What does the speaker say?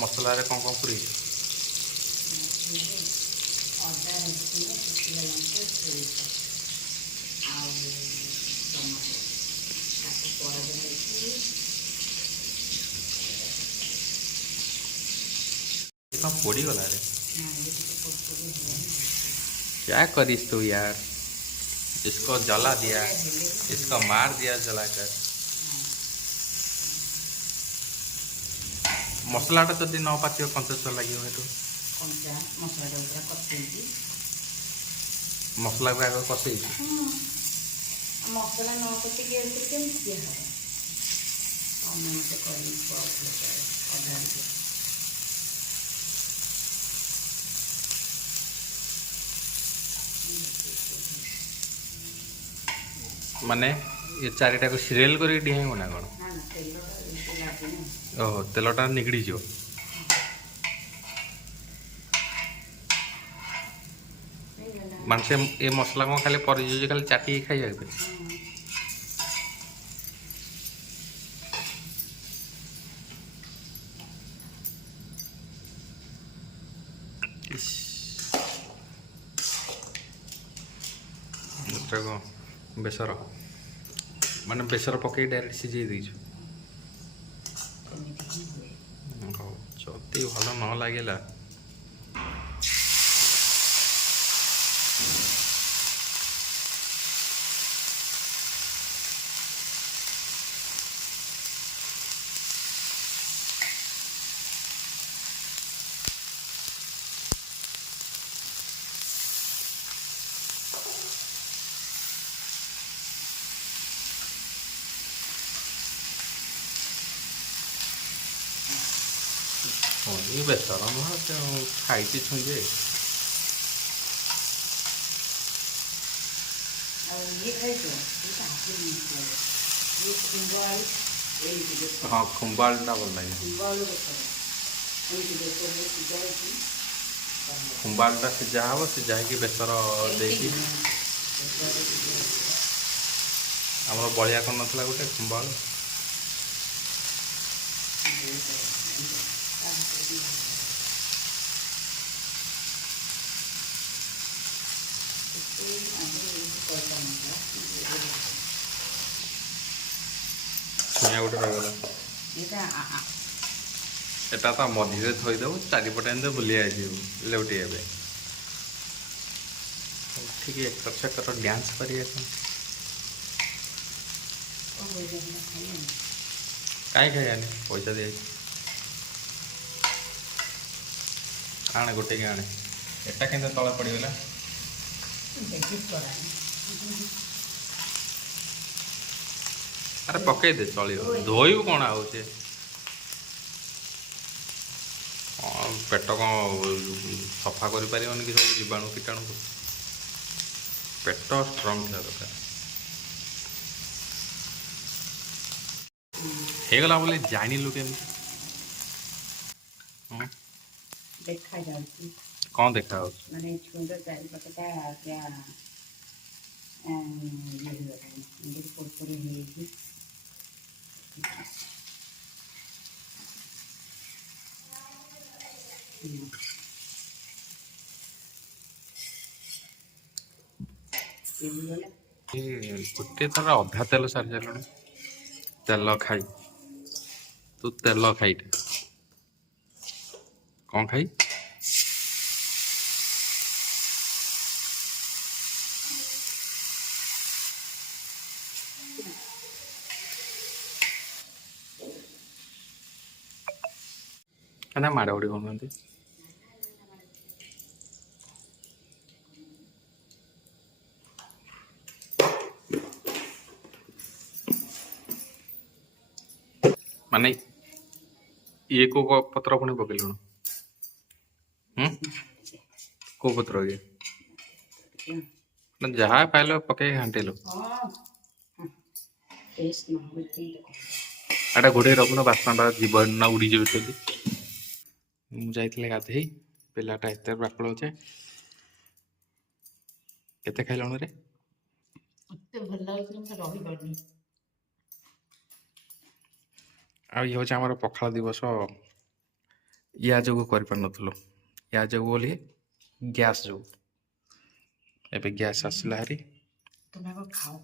मसला रे कौन पुड़ी अदा रसुण शुखिला लंका सोरिष आउ टमाटो ताको परदा ହେଇକି इतना पोड़ी गला रे हाँ ये तो पोड़ी हुआ क्या करिस तू यार इसको जला दिया इसको मार दिया जलाकर मसलाटा जदि न पातियो कंचस लगे कंचा मसला पूरा कषेगी मसला को आगे कषे मसला न कषिकी एमती केमती दिया हम तमें मत कह अधा माने ये चारिटा को सीरियल कर डिहाइबो ना कौन ओहो तेलटा निगड़ी जो मान से ये मसला को खाली पर खाली चाटी खाई बेसर माने बेसर पकई डायरेक्ट सीझे दीचु जदि भल न लगे ये बेसर नुह खाई छुंजे हाँ खुम्बालटा भल लगे खुम्बालटा सीझा हम सीझा बेसर देकी आमर बलिया कर नाला गोटे खुम्बाल छुआ गोटे रहीगला एटा तो मझे थईदेव चारिपटे एमती बुलिया लेउटे ठीक एकर सेकर डांस कर कहीं खाइबानी पैसा दिए आने गोटे की आने एटा के तले पड़गला अरे पकई दे चलो धोइबू कौन आउ पेट कौन सफा कर कि सब जीवाणु कीटाणु को पेट स्ट्रंग था दरकार हेगला बोले जानिलु केमती देखा जाउची कौन देखा माने छुंदर चारिपटटा क्या ये हो कुरकुरे ହେଇକି गोटे थर अधा तेल सारी सारे तेल खाई तू तेल खाई कौन खाई क्या माड़ उड़ी कौन माने ये को पत्र पुणी पकड़ को पत्र ये जहाँ पाइल पकई घाटेलु एटा घोड़े रखुन बास्ना जीवन ना उड़ी जाए मुझे गाधे पिलाटा एत बाकल अच्छे केते खाइलुण रे आ ये हूँ आम पखाल दिवस या जो कर या जो बोली गैस जो एबे गैस आसला हारी तुम आग खाओ।